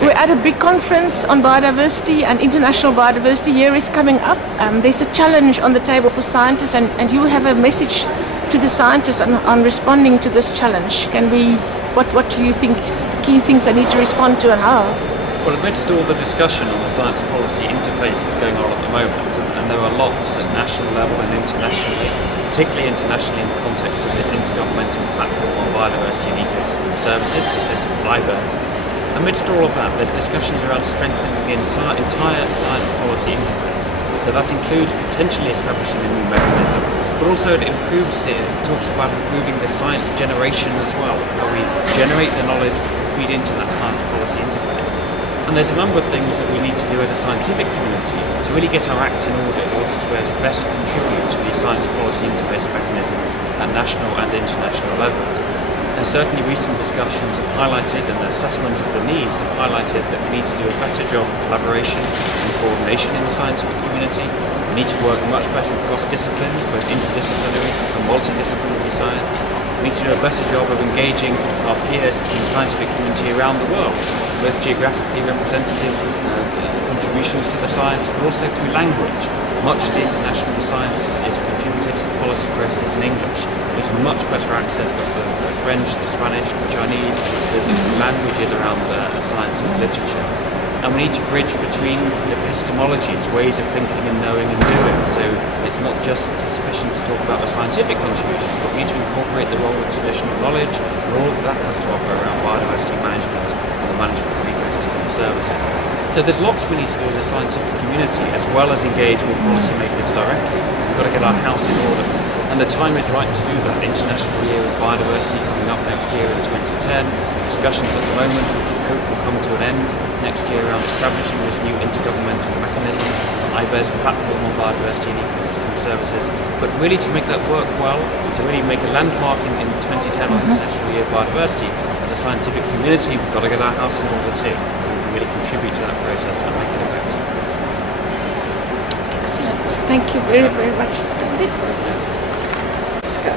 We're at a big conference on biodiversity, and International Biodiversity Year is coming up. There's a challenge on the table for scientists, and you have a message to the scientists on responding to this challenge. What do you think is the key things they need to respond to, and how? Well, amidst all the discussion on the science policy interface that's going on at the moment, and there are lots at national level and internationally, particularly internationally in the context of this intergovernmental platform on biodiversity and ecosystem services, so IBERS. Amidst all of that, there's discussions around strengthening the entire science policy interface. So that includes potentially establishing a new mechanism, but also it talks about improving the science generation as well, where we generate the knowledge which will feed into that science policy interface. And there's a number of things that we need to do as a scientific community to really get our act in order to best contribute to these science policy interface mechanisms at national and international levels. And certainly recent discussions have highlighted, and the assessment of the needs have highlighted, that we need to do a better job of collaboration and coordination in the scientific community. We need to work much better across disciplines, both interdisciplinary and multidisciplinary science. We need to do a better job of engaging our peers in the scientific community around the world, both geographically representative contributions to the science, but also through language. Much of the international science is contributed to the policy process in English. There's much better access to the French, the Spanish, the Chinese, the languages around science and literature. And we need to bridge between epistemologies, ways of thinking and knowing and doing. So it's not just sufficient to talk about a scientific contribution, but we need to incorporate the role of traditional knowledge and all that has to offer around biodiversity management and the management of ecosystem services. So there's lots we need to do in the scientific community, as well as engage with policymakers directly. We've got to get our house in order. And the time is right to do that. International Year of Biodiversity coming up next year in 2010. Discussions at the moment, which we hope will come to an end next year, around establishing this new intergovernmental mechanism, the IBERS platform on biodiversity and ecosystem services. But really to make that work well, to really make a landmark in 2010 on International Year of Biodiversity, as a scientific community, we've got to get our house in order too, so we can really contribute to that process and make it effective. Excellent. Thank you very, very much. That's it. Let's go.